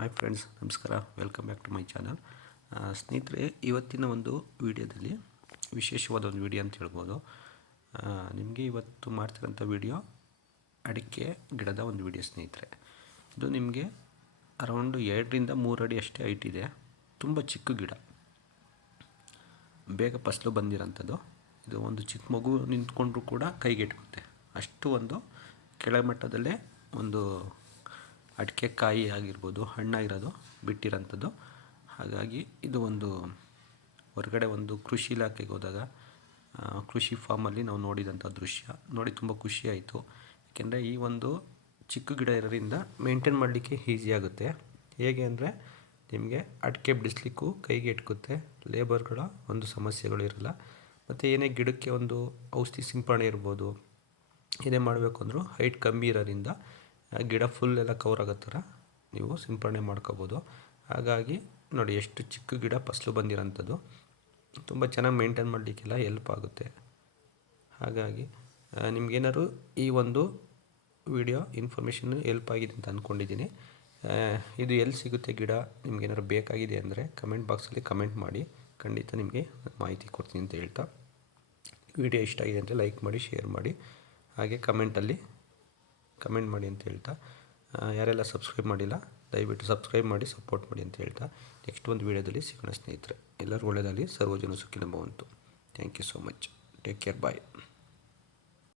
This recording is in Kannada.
ಹಾಯ್ ಫ್ರೆಂಡ್ಸ್ ನಮಸ್ಕಾರ. Welcome back to my channel ಸ್ನೇಹಿತರೆ, ಇವತ್ತಿನ ಒಂದು ವಿಡಿಯೋದಲ್ಲಿ ವಿಶೇಷವಾದ ಒಂದು ವಿಡಿಯೋ ಅಂತ ಹೇಳ್ಬೋದು. ನಿಮಗೆ ಇವತ್ತು ಮಾಡ್ತಿರೋಂಥ ವಿಡಿಯೋ ಅಡಿಕೆ ಗಿಡದ ಒಂದು ವಿಡಿಯೋ ಸ್ನೇಹಿತರೆ. ಇದು ನಿಮಗೆ ಅರೌಂಡ್ ಎರಡರಿಂದ ಮೂರು ಅಡಿ ಅಷ್ಟೇ ಹೈಟ್ ಇದೆ. ತುಂಬ ಚಿಕ್ಕ ಗಿಡ. ಬೇಗ ಫಸಲು ಬಂದಿರೋಂಥದ್ದು. ಇದು ಒಂದು ಚಿಕ್ಕ ಮಗು ನಿಂತ್ಕೊಂಡ್ರೂ ಕೂಡ ಕೈಗೆಟುಕುತ್ತೆ. ಅಷ್ಟು ಒಂದು ಕೆಳಮಟ್ಟದಲ್ಲೇ ಒಂದು ಅಡಿಕೆ ಕಾಯಿ ಆಗಿರ್ಬೋದು ಹಣ್ಣಾಗಿರೋದು ಬಿಟ್ಟಿರೋಂಥದ್ದು. ಹಾಗಾಗಿ ಇದು ಒಂದು ಹೊರಗಡೆ ಒಂದು ಕೃಷಿ ಇಲಾಖೆಗೆ ಹೋದಾಗ ಕೃಷಿ ಫಾರ್ಮಲ್ಲಿ ನಾವು ನೋಡಿದಂಥ ದೃಶ್ಯ. ನೋಡಿ ತುಂಬ ಖುಷಿಯಾಯಿತು ಏಕೆಂದರೆ ಈ ಒಂದು ಚಿಕ್ಕ ಗಿಡ ಇರೋದ್ರಿಂದ ಮೇಂಟೈನ್ ಮಾಡಲಿಕ್ಕೆ ಈಸಿ ಆಗುತ್ತೆ. ಹೇಗೆ ಅಂದರೆ ನಿಮಗೆ ಅಡಿಕೆ ಬಿಡಿಸ್ಲಿಕ್ಕೂ ಕೈಗೆ ಎಟ್ಕುತ್ತೆ ಲೇಬರ್ಗಳ ಒಂದು ಸಮಸ್ಯೆಗಳು ಇರಲ್ಲ. ಮತ್ತು ಏನೇ ಗಿಡಕ್ಕೆ ಒಂದು ಔಷಧಿ ಸಿಂಪಡಣೆ ಇರ್ಬೋದು, ಏನೇ ಮಾಡಬೇಕು ಅಂದರೂ ಹೈಟ್ ಕಮ್ಮಿ ಇರೋದ್ರಿಂದ ಗಿಡ ಫುಲ್ ಎಲ್ಲ ಕವರ್ ಆಗೋ ಥರ ನೀವು ಸಿಂಪಡಣೆ ಮಾಡ್ಕೋಬೋದು. ಹಾಗಾಗಿ ನೋಡಿ, ಎಷ್ಟು ಚಿಕ್ಕ ಗಿಡ ಫಸಲು ಬಂದಿರೋಂಥದ್ದು. ತುಂಬ ಚೆನ್ನಾಗಿ ಮೇಂಟೈನ್ ಮಾಡಲಿಕ್ಕೆಲ್ಲ ಹೆಲ್ಪ್ ಆಗುತ್ತೆ. ಹಾಗಾಗಿ ನಿಮಗೇನಾದ್ರು ಈ ಒಂದು ವಿಡಿಯೋ ಇನ್ಫಾರ್ಮೇಷನ್ ಹೆಲ್ಪ್ ಆಗಿದೆ ಅಂತ ಅಂದ್ಕೊಂಡಿದ್ದೀನಿ ಇದು ಎಲ್ಲಿ ಸಿಗುತ್ತೆ ಗಿಡ, ನಿಮ್ಗೇನಾದ್ರು ಬೇಕಾಗಿದೆ ಅಂದರೆ ಕಮೆಂಟ್ ಬಾಕ್ಸಲ್ಲಿ ಕಮೆಂಟ್ ಮಾಡಿ. ಖಂಡಿತ ನಿಮಗೆ ಮಾಹಿತಿ ಕೊಡ್ತೀನಿ ಅಂತ ಹೇಳ್ತಾ. ವಿಡಿಯೋ ಇಷ್ಟ ಆಗಿದೆ ಅಂದರೆ ಲೈಕ್ ಮಾಡಿ ಶೇರ್ ಮಾಡಿ. ಹಾಗೆ ಕಮೆಂಟಲ್ಲಿ ಕಮೆಂಟ್ ಮಾಡಿ ಅಂತ ಹೇಳ್ತಾ. ಯಾರೆಲ್ಲ ಸಬ್ಸ್ಕ್ರೈಬ್ ಮಾಡಿಲ್ಲ, ದಯವಿಟ್ಟು ಸಬ್ಸ್ಕ್ರೈಬ್ ಮಾಡಿ, ಸಪೋರ್ಟ್ ಮಾಡಿ ಅಂತ ಹೇಳ್ತಾ. ನೆಕ್ಸ್ಟ್ ಒಂದು ವೀಡಿಯೋದಲ್ಲಿ ಸಿಗೋಣ ಸ್ನೇಹಿತರೆ. ಎಲ್ಲರೂ ಒಳ್ಳೆಯದಾಗಲಿ. ಸರ್ವಜನ ಸುಖಿನ ಭವಂತು. Thank you so much. Take care. Bye.